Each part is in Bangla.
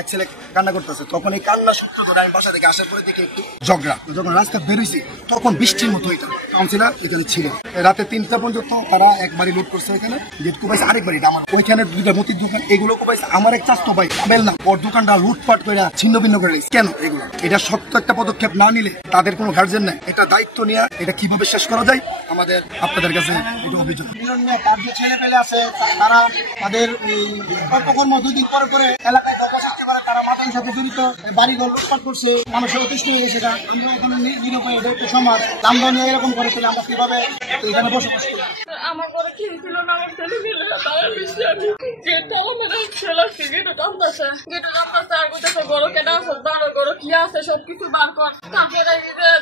এক ছেলে কান্না করতেছে, তখন এই কান্না শব্দ করে আমি বাসা থেকে আসার পরে দেখি একটু ঝগড়া। যখন রাস্তা বেরোইছি তখন বৃষ্টির মতো হইতাম, কাউন্সিলর এখানে ছিল। রাতে 3টা পর্যন্ত তারা একবারই লুট করছে, এখানে গেট কোপাইছে, আরেক বাড়ি আমার ওইখানে দুইটা মতির দোকান, এগুলো কোপাইছে। আমার এক চাস্তো ভাই কাবেল না, ওর দোকানটা লুটপাট করে ছিন্ন ভিন্ন করে রেখেছে। কেন এগুলো? এটা সত্য একটা পদক্ষেপ না নিলে তাদের কোনো গার্জেন নাই, এটা দায়িত্ব নিয়ে এটা কিভাবে শেষ করা যায় আমাদের আপনাদের কাছে এটা অভিযোগ। তার যে ছেলে পেলে আছে তারা তাদের কর্মকর্ম 2 দিন পরে করে এলাকায় তারা মাতার সাথে জড়িত, বাড়িঘর লুটপাট করছে, মানুষের অতিষ্ঠ হয়ে গেছে। আমরা এখানে নির্বিরোধ এটা একটু সমাজ দাম নিয়ে এরকম করে ফেলে আমরা কিভাবে এখানে বসবাস করি। আমার ঘরে কি ছিল না, আমার ছেলে মেয়েরা তারা বেশি আমি যেটা আমার ছেলে গেটে টানতেছে আর কোথাও গরু কেনা আছে, বারো গরু কি আছে সবকিছু বার কর। তারপরে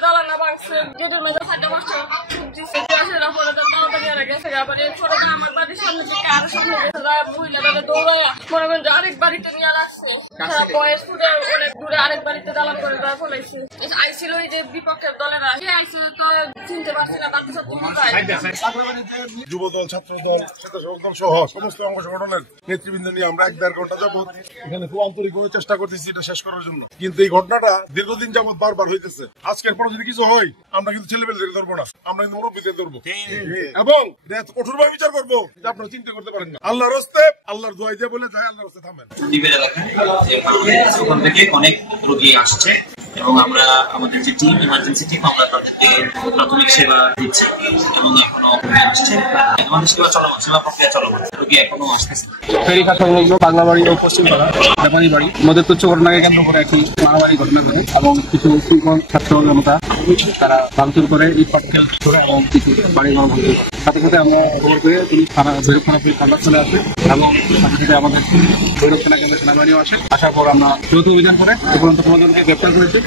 দালানা ভাঙছে, গেটের মেঝে 4টা 5টা সবজি সেটা পরে তাড়াতাড়ি আর গেছে। আবার এই ছোট আমার বাড়ির সামনে থেকে আরো সামনে গেছে, মহিলারা দৌড়ায় মনে করেন যে আরেক বাড়িতে নিয়ে আসছে। তারা বয়স ফুটে অনেক দূরে আরেক বাড়িতে দালান করে দেওয়া ফলাইছে। আইছিল ওই যে বিপক্ষের দলেরা, আইসে তো চিনতে পারছি না, তার পিছনে যুবদল, ছাত্রদল, স্বেচ্ছাসেবক দল সহ সমস্ত অঙ্গ সংগঠনের নেতৃবৃন্দ নিয়ে আমরা 1-1.5 ঘন্টা যাবত এখানে খুব আন্তরিকভাবে চেষ্টা করতেছি এটা শেষ করার জন্য। কিন্তু এই ঘটনাটা দীর্ঘদিন যাবত বারবার হইতেছে। আজকের পরে যদি কিছু হয় আমরা কিন্তু ছেলেমেয়েদের ধরবো না, আমরা কিন্তু মুরব্বীদের ধরবো এবং কঠোর ভাবে বিচার করবো যে আপনারা চিন্তা করতে পারেন না। আল্লাহর হস্তে, আল্লাহর দোয়াই দিয়ে বলে যায়, আল্লাহর হস্তে থামেন। ওখান থেকে অনেক রোগী আসছে এবং আমরা আমাদের যে টিম, ইমার্জেন্সি টিম, আমরা তাদেরকে প্রাথমিক সেবা দিচ্ছি এবং এখনো আসছে। আমাদের সেবা চলমান, সেবা প্রক্রিয়া চলমান, রোগী এখনো আসতেছে। ফেরিঘাট সংলগ্ন বাংলাবাড়ি ও পশ্চিমপাড়া ব্যাপারী বাড়ি মধ্যে তুচ্ছ ঘটনাকে কেন্দ্র করে একটি মারামারি ঘটনা ঘটে এবং কিছু শৃঙ্খল ছাত্র জনতা তারা ভাঙচুর করে ইট পাটকেল ধরে এবং কিছু বাড়ি ঘর ভাঙচুর। সাথে সাথে আমরা খবর পেয়ে পুলিশ ভৈরব থানা চলে আসে এবং সাথে সাথে আমাদের ভৈরব থানা কেন্দ্রে সেনাবাহিনীও আসে। আসার পর আমরা দ্রুত অভিযান করে এ পর্যন্ত 15 জনকে গ্রেপ্তার করেছি